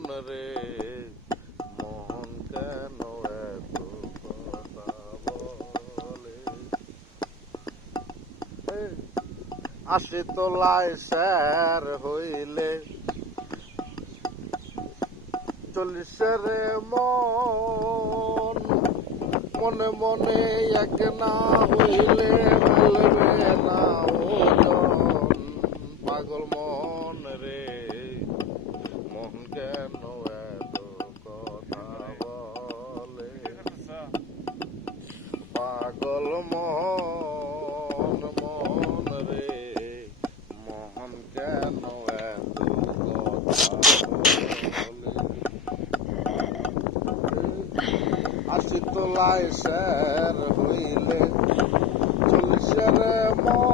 মন রে মোহন কেন এত কথা বলে আশি তোলায় স্যার হইলে চল্লিশের মন মনে মনে এক না হইলে বলবে না ওজন পাগল মন রে মন কেন এত কথা বলে পাগল মন মন রে মোহন কেন এত কথা বলে আশি তোলায় স্যার হইলে চল্লিশের মন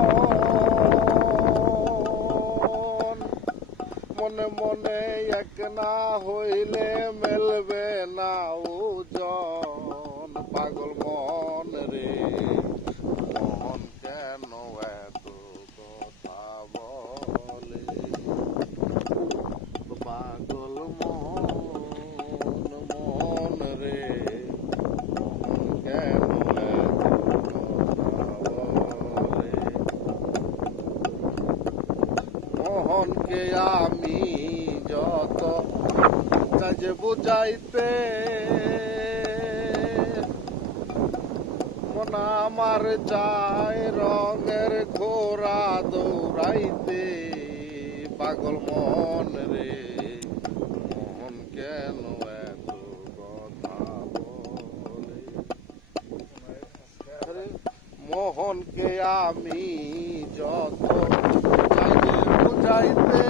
মনে মনে এক না হইলে মেলবে না ওজন পাগল মন রে মোহন কেন এত কথা বলে পাগল মন মন রে মোহন কেন এত কথা বলে মোহনকে আমি যত কাজ বুঝাইতে মন আমার চায় রঙের ঘোড়া দৌড়াইতে পাগল মন রে মোহন কেন এত কথা বলে মোহনকে আমি যত কাজে বুঝাইতে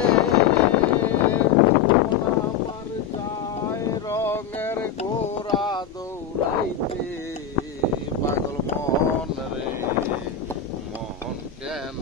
আমার যায় রঙের ঘোড়া দৌড়াইতে পাগল মন রে মোহন কেন